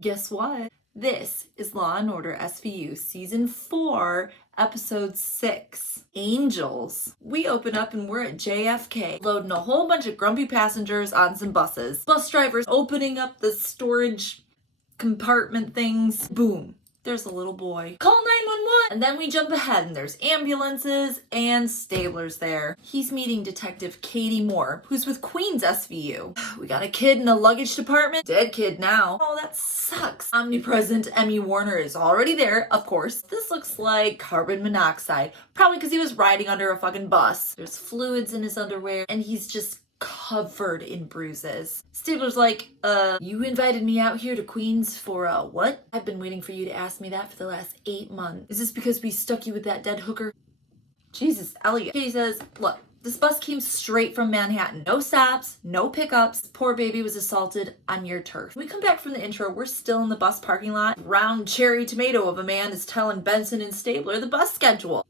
Guess what? This is Law & Order SVU Season 4, Episode 6, Angels. We open up and we're at JFK, loading a whole bunch of grumpy passengers on some buses. Bus drivers opening up the storage compartment things. Boom. There's a little boy. Call 911! And then we jump ahead and there's ambulances and Stabler's there. He's meeting Detective Katie Moore, who's with Queens SVU. We got a kid in a luggage department. Dead kid now. Oh, that sucks. Omnipresent Emmy Warner is already there, of course. This looks like carbon monoxide. Probably because he was riding under a fucking bus. There's fluids in his underwear and he's just covered in bruises. Stabler's like, you invited me out here to Queens for what? I've been waiting for you to ask me that for the last 8 months. Is this because we stuck you with that dead hooker? Jesus, Elliot. Katie says, look, this bus came straight from Manhattan. No stops, no pickups. Poor baby was assaulted on your turf. When we come back from the intro, we're still in the bus parking lot. Round cherry tomato of a man is telling Benson and Stabler the bus schedule.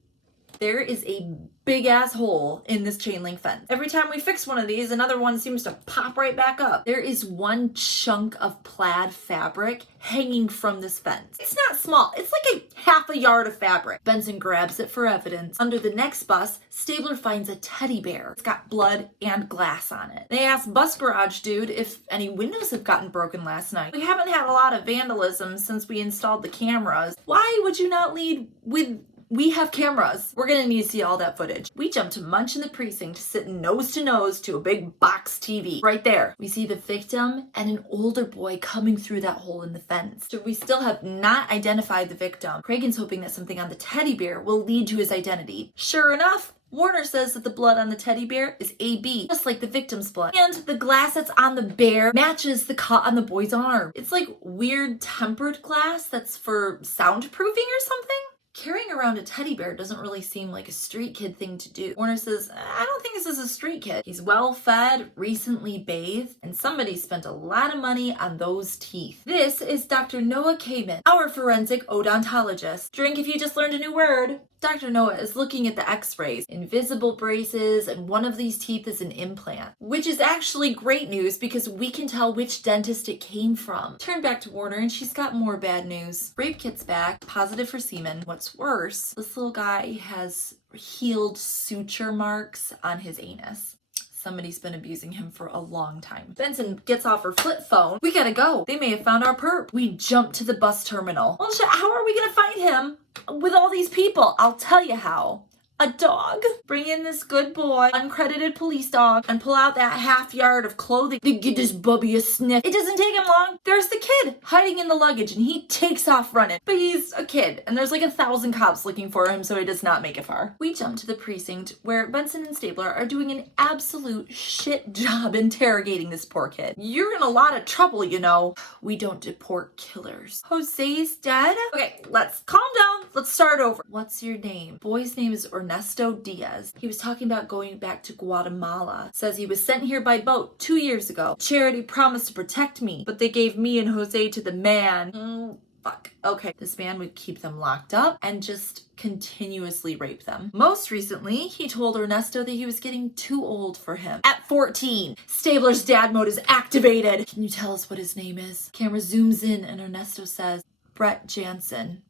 There is a big ass hole in this chain link fence. Every time we fix one of these, another one seems to pop right back up. There is one chunk of plaid fabric hanging from this fence. It's not small. It's like a half a yard of fabric. Benson grabs it for evidence. Under the next bus, Stabler finds a teddy bear. It's got blood and glass on it. They ask Bus Garage Dude if any windows have gotten broken last night. We haven't had a lot of vandalism since we installed the cameras. Why would you not lead with we have cameras? We're gonna need to see all that footage. We jump to Munch in the precinct, sitting nose to nose to a big box TV. Right there, we see the victim and an older boy coming through that hole in the fence. So we still have not identified the victim. Cragen's hoping that something on the teddy bear will lead to his identity. Sure enough, Warner says that the blood on the teddy bear is AB, just like the victim's blood. And the glass that's on the bear matches the cut on the boy's arm. It's like weird tempered glass that's for soundproofing or something. Carrying around a teddy bear doesn't really seem like a street kid thing to do. Warner says, I don't think this is a street kid. He's well fed, recently bathed, and somebody spent a lot of money on those teeth. This is Dr. Noah Kamen, our forensic odontologist. Drink if you just learned a new word. Dr. Noah is looking at the x-rays, invisible braces, and one of these teeth is an implant, which is actually great news because we can tell which dentist it came from. Turn back to Warner and she's got more bad news. Rape kit's back, positive for semen. What's worse, this little guy has healed suture marks on his anus. Somebody's been abusing him for a long time. Benson gets off her flip phone. We gotta go. They may have found our perp. We jump to the bus terminal. Well, shit, how are we gonna find him with all these people? I'll tell you how. A dog. Bring in this good boy, uncredited police dog, and pull out that half yard of clothing to give this bubby a sniff. It doesn't take him long. There's the kid hiding in the luggage and he takes off running. But he's a kid and there's like 1,000 cops looking for him, so he does not make it far. We jump to the precinct where Benson and Stabler are doing an absolute shit job interrogating this poor kid. You're in a lot of trouble, you know. We don't deport killers. Jose's dead? Okay, let's calm down. Let's start over. What's your name? Boy's name is Ernesto Diaz. He was talking about going back to Guatemala. Says he was sent here by boat 2 years ago. Charity promised to protect me, but they gave me and Jose to the man. Fuck. Okay. This man would keep them locked up and just continuously rape them. Most recently, he told Ernesto that he was getting too old for him. At 14, Stabler's dad mode is activated. Can you tell us what his name is? Camera zooms in and Ernesto says, Brett Jansen.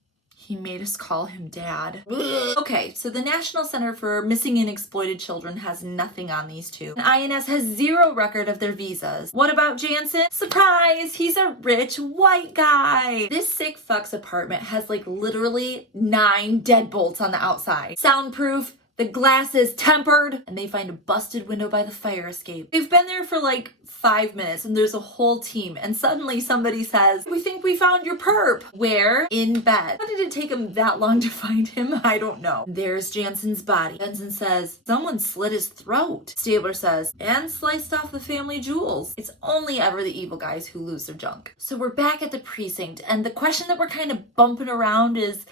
He made us call him Dad. Okay, so the National Center for Missing and Exploited Children has nothing on these two. And INS has zero record of their visas. What about Jansen? Surprise! He's a rich white guy. This sick fuck's apartment has like literally 9 deadbolts on the outside. Soundproof. The glass is tempered, and they find a busted window by the fire escape. They've been there for like 5 minutes, and there's a whole team, and suddenly somebody says, we think we found your perp. Where? In bed. How did it take him that long to find him? I don't know. There's Jansen's body. Benson says, someone slit his throat. Stabler says, and sliced off the family jewels. It's only ever the evil guys who lose their junk. So we're back at the precinct, and the question that we're kind of bumping around is,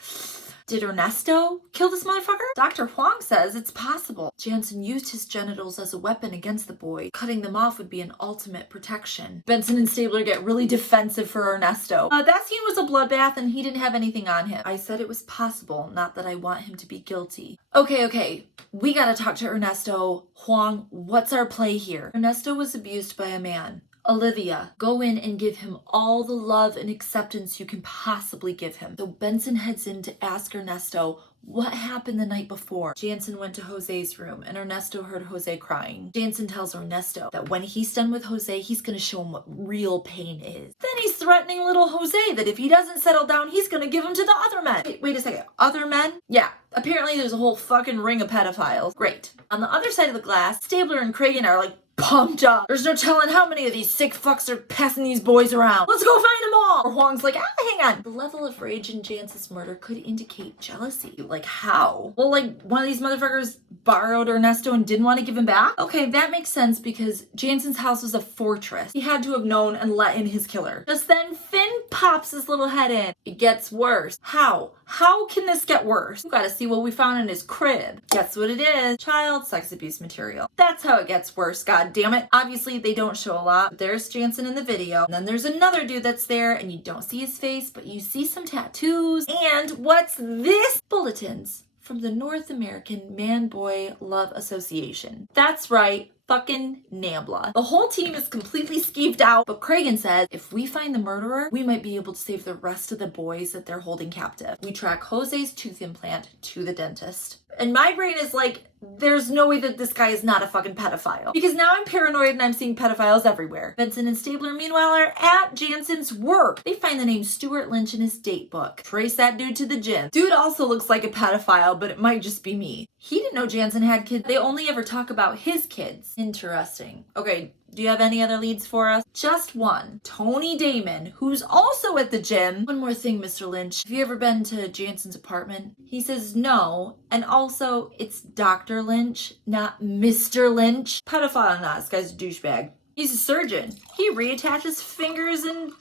did Ernesto kill this motherfucker? Dr. Huang says it's possible. Jansen used his genitals as a weapon against the boy. Cutting them off would be an ultimate protection. Benson and Stabler get really defensive for Ernesto. That scene was a bloodbath and he didn't have anything on him. I said it was possible, not that I want him to be guilty. Okay. We gotta talk to Ernesto. Huang, what's our play here? Ernesto was abused by a man. Olivia, go in and give him all the love and acceptance you can possibly give him. So Benson heads in to ask Ernesto what happened the night before. Jansen went to Jose's room and Ernesto heard Jose crying. Jansen tells Ernesto that when he's done with Jose, he's gonna show him what real pain is. Then he's threatening little Jose that if he doesn't settle down, he's gonna give him to the other men. Wait a second, other men? Yeah, apparently there's a whole fucking ring of pedophiles. Great. On the other side of the glass, Stabler and Cragen are like pumped up. There's no telling how many of these sick fucks are passing these boys around. Let's go find them all! Or Huang's like, hang on. The level of rage in Jansen's murder could indicate jealousy. Like how? Well, like one of these motherfuckers borrowed Ernesto and didn't want to give him back? Okay, that makes sense because Jansen's house was a fortress. He had to have known and let in his killer. Just then, Finn pops his little head in. It gets worse. How? How can this get worse? You gotta see what we found in his crib. Guess what it is? Child sex abuse material. That's how it gets worse, god damn it. Obviously, they don't show a lot. There's Jansen in the video. And then there's another dude that's there and you don't see his face, but you see some tattoos. And what's this? Bulletins from the North American Man-Boy Love Association. That's right. Fucking Nambla. The whole team is completely skeeved out, but Cragen says if we find the murderer, we might be able to save the rest of the boys that they're holding captive. We track Jose's tooth implant to the dentist. And my brain is like, there's no way that this guy is not a fucking pedophile. Because now I'm paranoid and I'm seeing pedophiles everywhere. Benson and Stabler, meanwhile, are at Jansen's work. They find the name Stuart Lynch in his date book. Trace that dude to the gym. Dude also looks like a pedophile, but it might just be me. He didn't know Jansen had kids. They only ever talk about his kids. Interesting. Okay, do you have any other leads for us? Just one. Tony Damon, who's also at the gym. One more thing, Mr. Lynch. Have you ever been to Jansen's apartment? He says no. And also, it's Dr. Lynch, not Mr. Lynch. Pedophile or not, this guy's a douchebag. He's a surgeon. He reattaches fingers and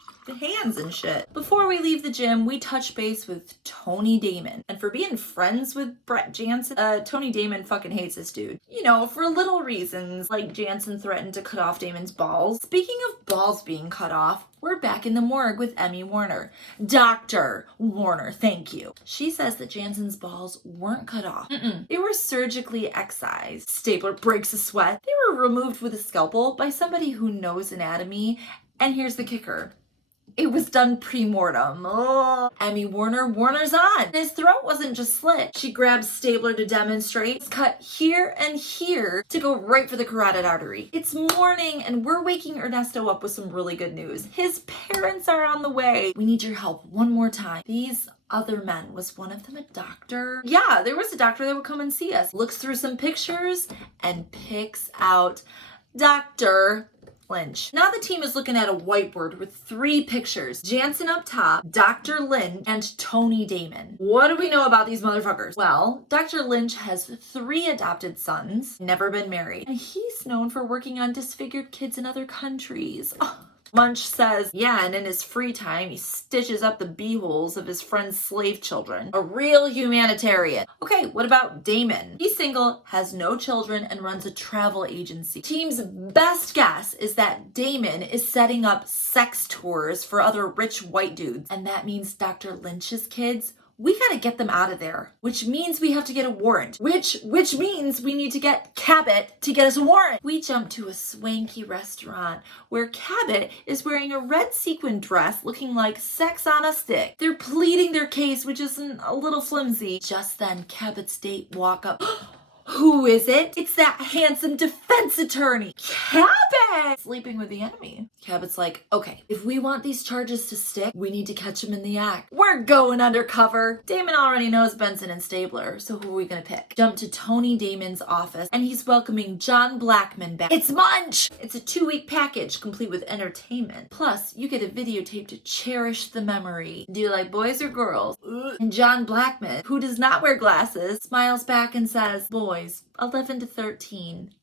hands and shit. Before we leave the gym, we touch base with Tony Damon. And for being friends with Brett Jansen, Tony Damon fucking hates this dude. You know, for little reasons, like Jansen threatened to cut off Damon's balls. Speaking of balls being cut off, we're back in the morgue with Emmy Warner. Dr. Warner, thank you. She says that Jansen's balls weren't cut off. They were surgically excised. Stabler breaks a sweat. They were removed with a scalpel by somebody who knows anatomy. And here's the kicker. It was done pre-mortem. Oh. Emmy Warner's on. His throat wasn't just slit. She grabs Stabler to demonstrate. It's cut here and here to go right for the carotid artery. It's morning and we're waking Ernesto up with some really good news. His parents are on the way. We need your help one more time. These other men, was one of them a doctor? Yeah, there was a doctor that would come and see us. Looks through some pictures and picks out Dr. Lynch. Now the team is looking at a whiteboard with 3 pictures. Jansen up top, Dr. Lynch, and Tony Damon. What do we know about these motherfuckers? Well, Dr. Lynch has 3 adopted sons, never been married, and he's known for working on disfigured kids in other countries. Oh. Munch says, yeah, and in his free time, he stitches up the beeholes of his friend's slave children. A real humanitarian. Okay, what about Damon? He's single, has no children, and runs a travel agency. Team's best guess is that Damon is setting up sex tours for other rich white dudes. And that means Dr. Lynch's kids, we gotta get them out of there, which means we have to get a warrant, which means we need to get Cabot to get us a warrant. We jump to a swanky restaurant where Cabot is wearing a red sequin dress looking like sex on a stick. They're pleading their case, which is a little flimsy. Just then, Cabot's date walk up. Who is it? It's that handsome defense attorney, Cabot! Sleeping with the enemy. Cabot's like, okay, if we want these charges to stick, we need to catch him in the act. We're going undercover. Damon already knows Benson and Stabler, so who are we gonna pick? Jump to Tony Damon's office, and he's welcoming John Blackman back. It's Munch! It's a 2-week package complete with entertainment. Plus, you get a videotape to cherish the memory. Do you like boys or girls? And John Blackman, who does not wear glasses, smiles back and says, boys, 11 to 13.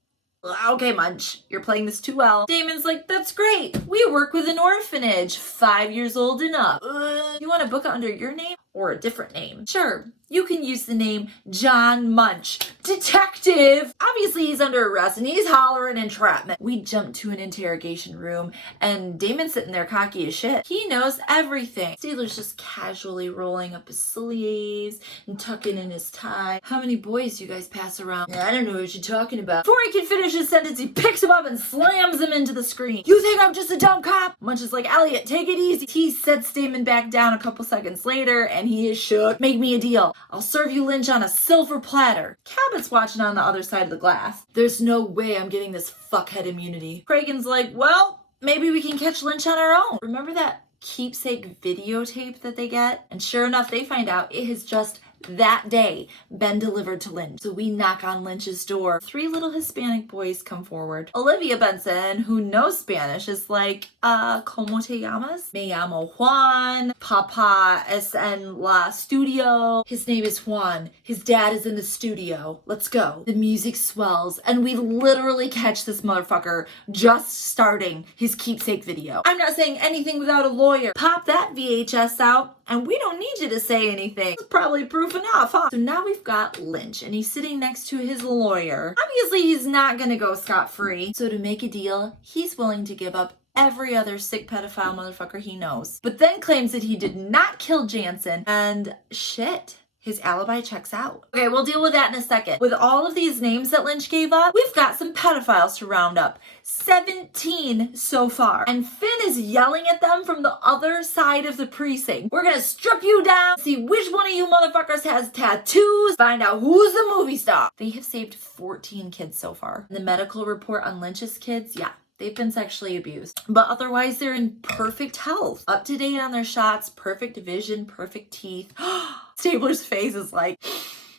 Okay, Munch, you're playing this too well. Damon's like, that's great. We work with an orphanage, 5 years old and up. You want to book it under your name or a different name? Sure, you can use the name John Munch. Detective! Obviously he's under arrest and he's hollering entrapment. We jump to an interrogation room and Damon's sitting there cocky as shit. He knows everything. Stabler's just casually rolling up his sleeves and tucking in his tie. How many boys do you guys pass around? Yeah, I don't know what you're talking about. Before he can finish his sentence, he picks him up and slams him into the screen. You think I'm just a dumb cop? Munch is like, Elliot, take it easy. He sets Damon back down a couple seconds later and he is shook. Make me a deal. I'll serve you Lynch on a silver platter. Cabot's watching on the other side of the glass. There's no way I'm getting this fuckhead immunity. Cragen's like, well, maybe we can catch Lynch on our own. Remember that keepsake videotape that they get? And sure enough, they find out it has just that day been delivered to Lynch. So we knock on Lynch's door. 3 little Hispanic boys come forward. Olivia Benson, who knows Spanish, is like, ¿Cómo te llamas? Me llamo Juan. Papa es en la studio. His name is Juan. His dad is in the studio. Let's go. The music swells and we literally catch this motherfucker just starting his keepsake video. I'm not saying anything without a lawyer. Pop that VHS out and we don't need you to say anything. It's probably proof enough, huh? So now we've got Lynch and he's sitting next to his lawyer. Obviously he's not gonna go scot-free. So to make a deal, he's willing to give up every other sick pedophile motherfucker he knows. But then claims that he did not kill Jansen and shit. His alibi checks out. Okay, we'll deal with that in a second. With all of these names that Lynch gave up, we've got some pedophiles to round up. 17 so far. And Finn is yelling at them from the other side of the precinct. We're gonna strip you down, see which one of you motherfuckers has tattoos, find out who's the movie star. They have saved 14 kids so far. The medical report on Lynch's kids, yeah, they've been sexually abused, but otherwise they're in perfect health. Up to date on their shots, perfect vision, perfect teeth. Stabler's face is like,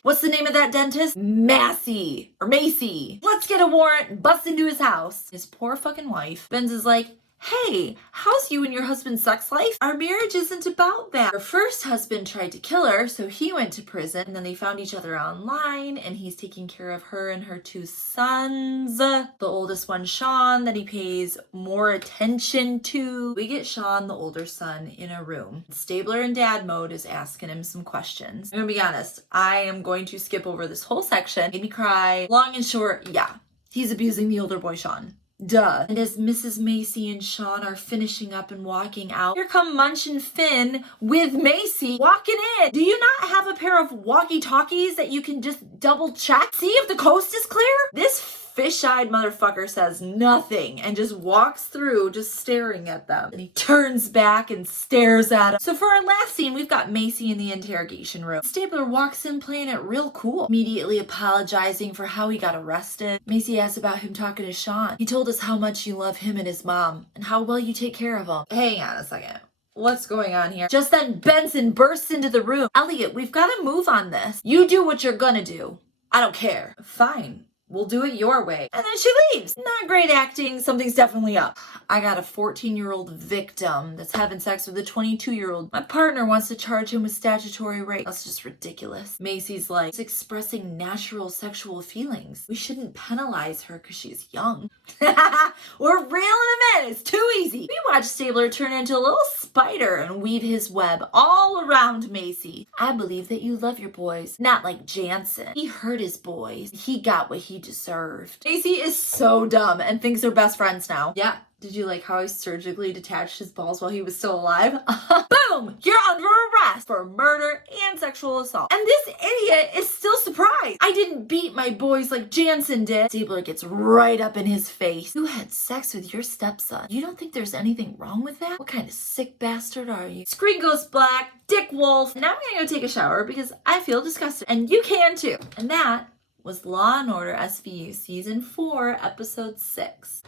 what's the name of that dentist? Massey or Macy. Let's get a warrant and bust into his house. His poor fucking wife. Benz is like, hey, how's you and your husband's sex life? Our marriage isn't about that. Her first husband tried to kill her, so he went to prison, and then they found each other online, and he's taking care of her and her 2 sons. The oldest one, Sean, that he pays more attention to. We get Sean, the older son, in a room. Stabler in dad mode is asking him some questions. I'm gonna be honest, I am going to skip over this whole section. Made me cry. Long and short, yeah, he's abusing the older boy, Sean. Duh. And as Mrs. Macy and Sean are finishing up and walking out, here come Munch and Finn with Macy walking in. Do you not have a pair of walkie-talkies that you can just double check? See if the coast is clear? This fish-eyed motherfucker says nothing and just walks through just staring at them. And he turns back and stares at him. So for our last scene, we've got Macy in the interrogation room. Stabler walks in playing it real cool, immediately apologizing for how he got arrested. Macy asks about him talking to Sean. He told us how much you love him and his mom and how well you take care of him. Hang on a second. What's going on here? Just then Benson bursts into the room. Elliot, we've got to move on this. You do what you're gonna do. I don't care. Fine. We'll do it your way. And then she leaves. Not great acting. Something's definitely up. I got a 14-year-old victim that's having sex with a 22-year-old. My partner wants to charge him with statutory rape. That's just ridiculous. Macy's like, it's expressing natural sexual feelings. We shouldn't penalize her because she's young. We're reeling him in. It's too easy. We watch Stabler turn into a little spider and weave his web all around Macy. I believe that you love your boys. Not like Jansen. He hurt his boys. He got what he deserved. Macy is so dumb and thinks they're best friends now. Yeah. Did you like how I surgically detached his balls while he was still alive? Boom! You're under arrest for murder and sexual assault. And this idiot is still surprised. I didn't beat my boys like Jansen did. Stabler gets right up in his face. You had sex with your stepson. You don't think there's anything wrong with that? What kind of sick bastard are you? Screen goes black. Dick Wolf. Now I'm gonna go take a shower because I feel disgusted. And you can too. And that was Law & Order SVU Season 4, Episode 6.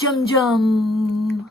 Jum jum.